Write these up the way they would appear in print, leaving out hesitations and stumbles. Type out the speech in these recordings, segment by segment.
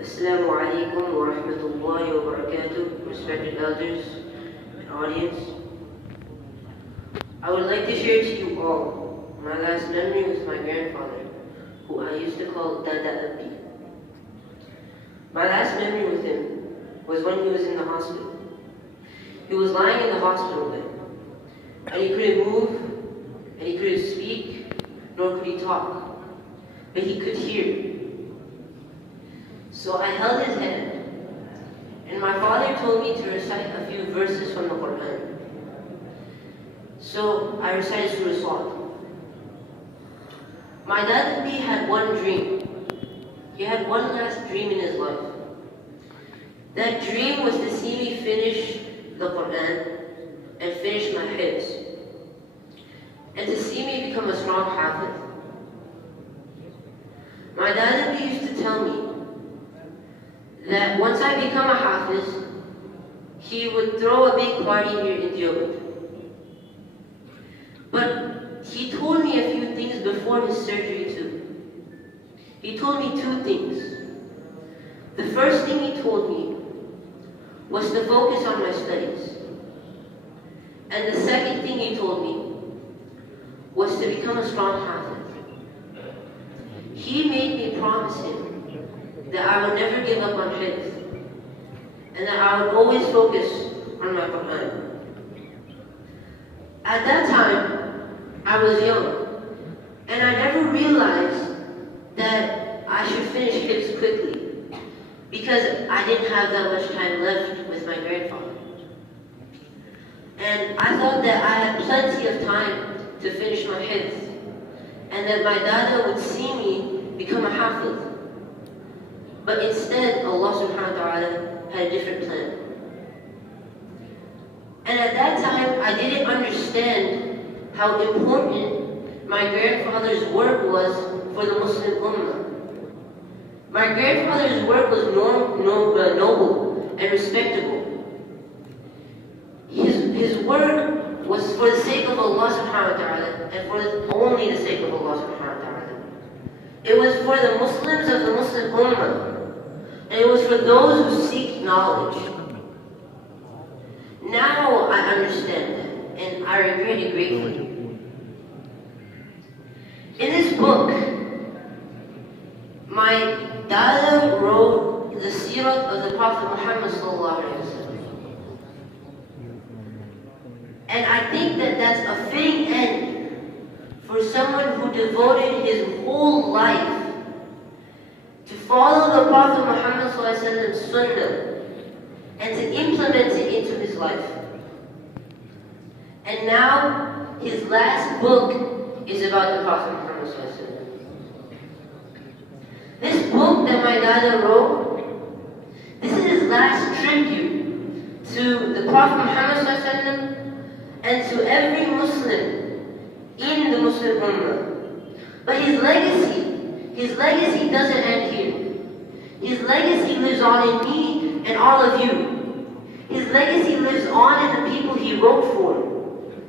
Assalamu alaikum wa rahmatullahi wa barakatuh, respected elders and audience. I would like to share to you all my last memory with my grandfather, who I used to call Dada Abi. My last memory with him was when he was in the hospital. He was lying in the hospital bed, and he couldn't move, and he couldn't speak, nor could he talk, but he could hear. So I held his hand, and my father told me to recite a few verses from the Quran. So I recited Surah Sad. My dad had one dream. He had one last dream in his life. That dream was to see me finish the Quran and finish my hifz, and to see me become a strong hafiz. My dad used to tell me that once I become a hafiz, he would throw a big party here in Deoband. But he told me a few things before his surgery too. He told me two things. The first thing he told me was to focus on my studies. And the second thing he told me was to become a strong hafiz. He made me promise him that I would never give up on hifz, and that I would always focus on my Quran. At that time, I was young, and I never realized that I should finish hifz quickly, because I didn't have that much time left with my grandfather. And I thought that I had plenty of time to finish my hifz, and that my dada would see me become a hafiz. But instead, Allah subhanahu wa ta'ala had a different plan. And at that time, I didn't understand how important my grandfather's work was for the Muslim Ummah. My grandfather's work was noble and respectable. His work was for the sake of Allah subhanahu wa ta'ala, and for only the sake of Allah subhanahu wa ta'ala. It was for the Muslims of the Muslim Ummah, and it was for those who seek knowledge. Now I understand that, and I regret it greatly. In this book, my dada wrote the seerah of the Prophet Muhammad sallallahu alaihi wasallam. And I think that that's a fitting end for someone who devoted his whole life to follow the Prophet Muhammad ﷺ's sunnah and to implement it into his life. And now his last book is about the Prophet Muhammad ﷺ. This book that my dada wrote, this is his last tribute to the Prophet Muhammad ﷺ and to every Muslim in the Muslim Ummah. But his legacy doesn't end here. His legacy lives on in me and all of you. His legacy lives on in the people he wrote for,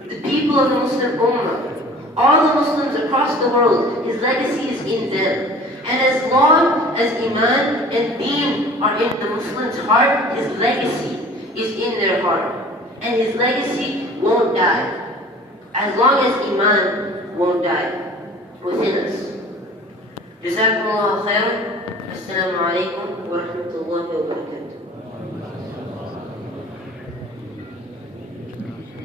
the people of the Muslim Ummah, all the Muslims across the world. His legacy is in them. And as long as Iman and Deen are in the Muslim's heart, his legacy is in their heart. And his legacy won't die, as long as Iman won't die within us. جزاكم الله خيرا. السلام عليكم ورحمة الله